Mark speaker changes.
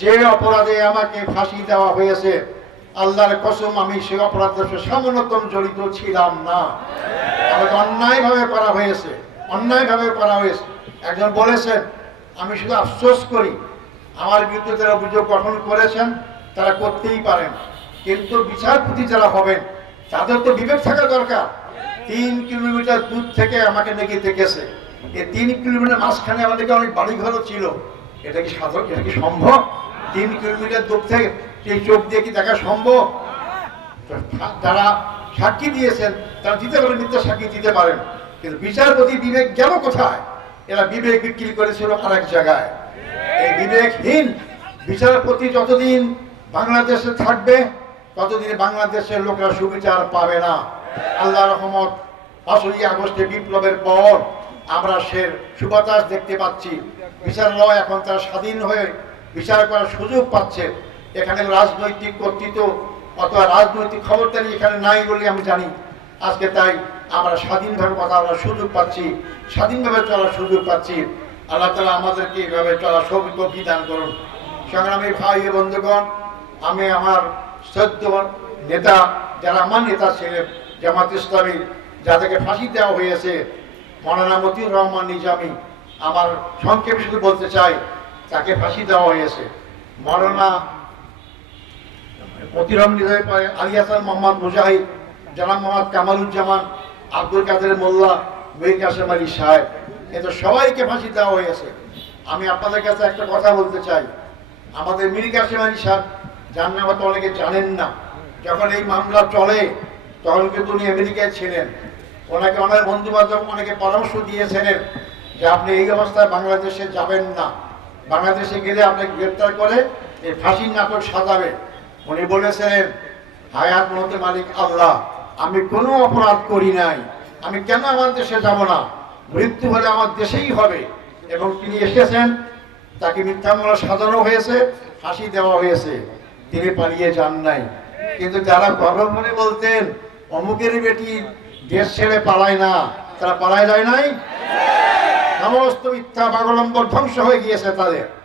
Speaker 1: যে অপরাধে আমাকে ফাঁসি দেওয়া হয়েছে, আল্লাহর কসম আমি সে অপরাধের সাথে সামান্যতম জড়িত ছিলাম না। আমাকে অন্যায়ভাবে করা হয়েছে, অন্যায়ভাবে করা হয়েছে। একজন বলেছেন, আমি শুধু আফসোস করি, আমার বিরুদ্ধে যারা অভিযোগ গঠন করেছেন, তারা করতেই পারেন কিন্তু বিচারপতি যারা হবেন, তাদের তো বিবেক থাকা দরকার। তিন কিলোমিটার দূর থেকে আমাকে নাকি দেখেছে। এই তিন কিলোমিটার মাঝখানে আমাদেরকে অনেক বাড়িঘরও ছিল। এটা কি সাধারণ এটা কি সম্ভব? তিন কিলোমিটার দূর থেকে এই চোখ দিয়ে কি দেখা সম্ভব? তো যারা সাক্ষী দিয়েছেন, তারা দিতে পারেন মিথ্যা সাক্ষী দিতে পারেন। কিন্তু বিচারপতি বিবেক গেল কোথায়? এরা বিবেক বিক্রি করেছিল আর এক জায়গায়। এই বিবেকহীন বিচারপতি যতদিন বাংলাদেশে থাকবে, ততদিন বাংলাদেশের লোকেরা সুবিচার পাবে না। আল্লাহ রহমত, পাঁচই আগস্টে বিপ্লবের পর আমরা সে সুবাতাস দেখতে পাচ্ছি। বিচারালয় এখন তারা স্বাধীন হয়ে বিচার করার সুযোগ পাচ্ছে। এখানে রাজনৈতিক কর্তৃত্ব অথবা রাজনৈতিক খবরদারি এখানে নাই বলে আমি জানি। আজকে তাই আমরা স্বাধীনভাবে কথা বলার সুযোগ পাচ্ছি, স্বাধীনভাবে চলার সুযোগ পাচ্ছি। আল্লাহ তালা আমাদেরকে এইভাবে চলার সৌভাগ্য বিধান করুন। সংগ্রামী ভাই বন্ধুগণ, আমি আমার সদ্য নেতা, যারা আমার নেতা ছিলেন, জামাত ইসলামী, যাদেরকে ফাঁসি দেওয়া হয়েছে, মৌলানা মতিউর রহমান নিজামি, আমার সংক্ষেপে শুধু বলতে চাই তাকে ফাঁসি দেওয়া হয়েছে। মৌলানা মতিরাম নিজামী পরে আলী হাসান, মোহাম্মদ মুজাহিদ, জানাব মোহাম্মদ কামালুজ্জামান, আব্দুল কাদের মোল্লা, মীর কাসেম আলী সাহেব। এদের সবাইকে ফাঁসি দেওয়া হয়েছে। আমি আপনাদের কাছে একটা কথা বলতে চাই। আমাদের মীর কাসেম আলী সাহেব জানেন হয়তো অনেকে জানেন না। যখন এই মামলা চলে, তখন কিন্তু উনি আমেরিকায় ছিলেন। ওনাকে অনেক বন্ধু বান্ধব অনেকে পরামর্শ দিয়েছিলেন যে আপনি এই অবস্থায় বাংলাদেশে যাবেন না। বাংলাদেশে গেলে আপনাকে গ্রেপ্তার করে এই ফাঁসির নাটক সাজাবে। উনি বলেছেন হায়াত মহতে মালিক আল্লাহ, আমি কোনো অপরাধ করি নাই। আমি কেন আমার দেশে যাব না? মৃত্যু হলে আমার দেশেই হবে। এবং তিনি এসেছেন, তাকে মিথ্যা মামলা সাজানো হয়েছে, ফাঁসি দেওয়া হয়েছে। তিনি পালিয়ে যান নাই। কিন্তু যারা গর্ব মনে বলতেন, অমুকের বেটি দেশ ছেড়ে পালায় না। তারা পালায় যায় নাই? সমস্ত মিথ্যা পাগলম্বর ধ্বংস হয়ে গিয়েছে তাদের।